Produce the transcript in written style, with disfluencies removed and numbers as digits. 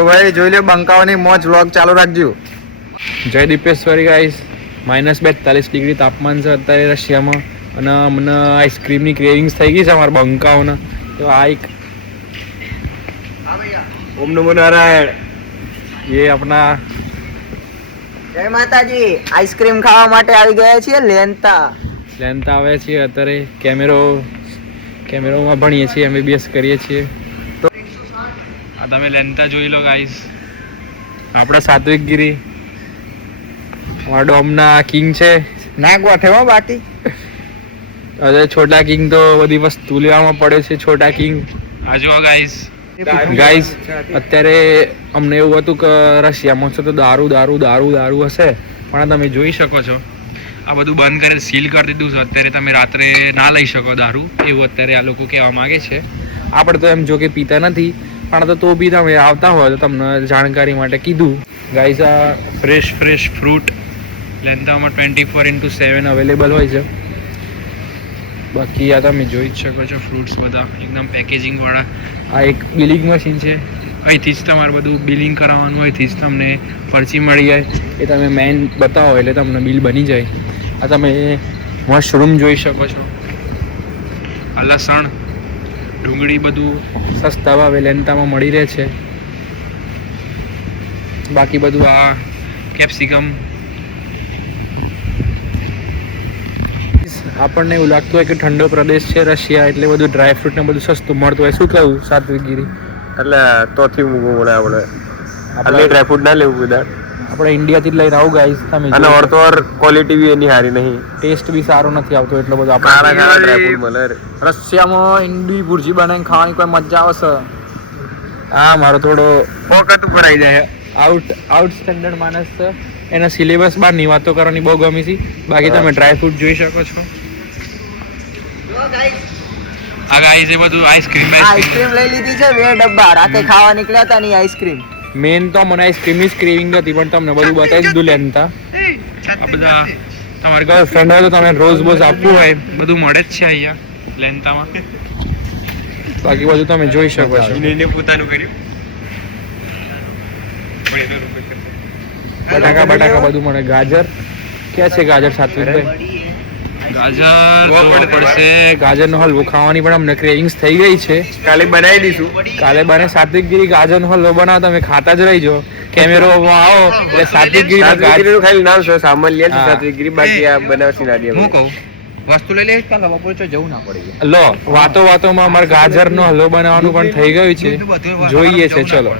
તો ભાઈ જોઈ લો બંકાઓની મોજ વ્લોગ ચાલુ રાખજો. જય દીપેશ્વરી ગાઈસ. -42 ડિગ્રી તાપમાન છે અત્યારે રશિયામાં અને મને આઈસ્ક્રીમની ક્રેવિંગ્સ થઈ ગઈ છે અમારા બંકાઓને. તો આ એક ઓમ નમો નારાયણ ये अपना જય માતાજી. આઈસ્ક્રીમ ખાવા માટે આવી ગયા છીએ લેન્તા આવે છે અત્યારે. કેમેરોમાં ભણીએ છીએ, MBBS કરીએ છીએ. તો આ તમે લેન્તા જોઈ લો ગાઈસ. આપણા સાત્વિક ગીરી અમારા ડોમના કિંગ છે. ના ગોઠવો બાકી અરે છોટા કિંગ તો બધી વસ્તુ લેવામાં પડે છે. છોટા કિંગ આ જો ગાઈસ અત્યારે અમને એવું હતું કે રશિયામાં છે તો દારૂ હશે, પણ તમે જોઈ શકો છો આ બધું બંધ કરી સીલ કરી દીધું છે. અત્યારે તમે રાત્રે ના લઈ શકો દારૂ, એવું અત્યારે આ લોકો કહેવા માંગે છે. આપણે તો એમ જો કે પીતા નથી, પણ તો બી તમે આવતા હોય તો તમને જાણકારી માટે કીધું. ગાઈસ આ ફ્રેશ ફ્રૂટ લેન્તામાં 24/7 અવેલેબલ હોય છે. બાકી આ તમે જોઈ જ શકો છો ફ્રૂટ્સ બધા એકદમ પેકેજિંગ વાળા. આ એક બિલિંગ મશીન છે. અહીંથી જ તમારે બધું બિલિંગ કરાવવાનું હોય, અહીંથી જ તમને પર્ચી મળી જાય. એ તમે મેઇન બતાવો એટલે તમને બિલ બની જાય. આ તમે મશરૂમ જોઈ શકો છો. આ લસણ, ડુંગળી બધું સસ્તા ભાવે લેન્તામાં મળી રહે છે. બાકી બધું આ કેપ્સિકમ. આપણને એવું લાગતું હોય કે ઠંડો પ્રદેશ છે રશિયા, એટલે બધું ડ્રાયફ્રૂટ ને બધું સસ્તું મળતું હોય. શું કહું સાત્વિકગીરી? એટલે તોથી મૂકવું પડે આપણે ડ્રાયફ્રૂટ ના લેવું બધા. આપણે ઇન્ડિયાથી જ લઈને આવું ગાઈસ. તમે અને ઓર ક્વોલિટી બી એની સારી નહીં, ટેસ્ટ બી સારો નથી આવતો એટલો બધો. સારા ડ્રાયફ્રૂટ મળે. રશિયામાં ઈંડી ભુરજી બનાવીને ખાવાની કોઈ મજા આવશે. હા, મારો થોડો પોકેટ ઉપર આવી જાય. આઉટ સ્ટેન્ડર્ડ માણસ છે. એના સિલેબસ બહારની વાતો કરવાની બહુ ગમી છે. બાકી તમે ડ્રાયફ્રૂટ જોઈ શકો છો. આ ગાઈસ એ બધું આઈસ્ક્રીમ લઈ લીધી છે 2 ડબ્બા. રાતે ખાવા નીકળ્યા હતા ની આઈસ્ક્રીમ. મેન તો મને આઈસ્ક્રીમની જ ક્રેવિંગ હતી, પણ તમને બધું બતાવી દીધું લેન્તા. આ બધા તમારા ગર્લફ્રેન્ડ હોય તો તમે રોઝ આપવું હોય બધું મળે જ છે અહીંયા લેન્તામાં. બાકી બધું તમે જોઈ શકો છો. પોતાનું કર્યું બટાકા બધું મળે. ગાજર ક્યાં છે? ગાજર સાત્વિકભાઈ ગાજર પડશે. ગાજરનો હલવો ખાવાની પણ અમને ક્રેવિંગ્સ થઈ ગઈ છે. કાલે બનાવી દઈશું. કાલે બને સાત્વિકગીરી ગાજરનો હલવો બનાવો, તમે ખાતા જ રહીજો. કેમેરોમાં આવો એટલે સાત્વિકગીરી ખાલી નામ છે, સામાન લે સાત્વિકગીરી. બાકી આ બનાવશી ના દે. હું કહું વસ્તુ લઈ લે, કાલે બપોરે તો જવું ના પડે. લો વાતોમાં અમારે ગાજરનો હલવો બનાવવાનું પણ થઈ ગયું છે. જોઈએ છે, ચલો.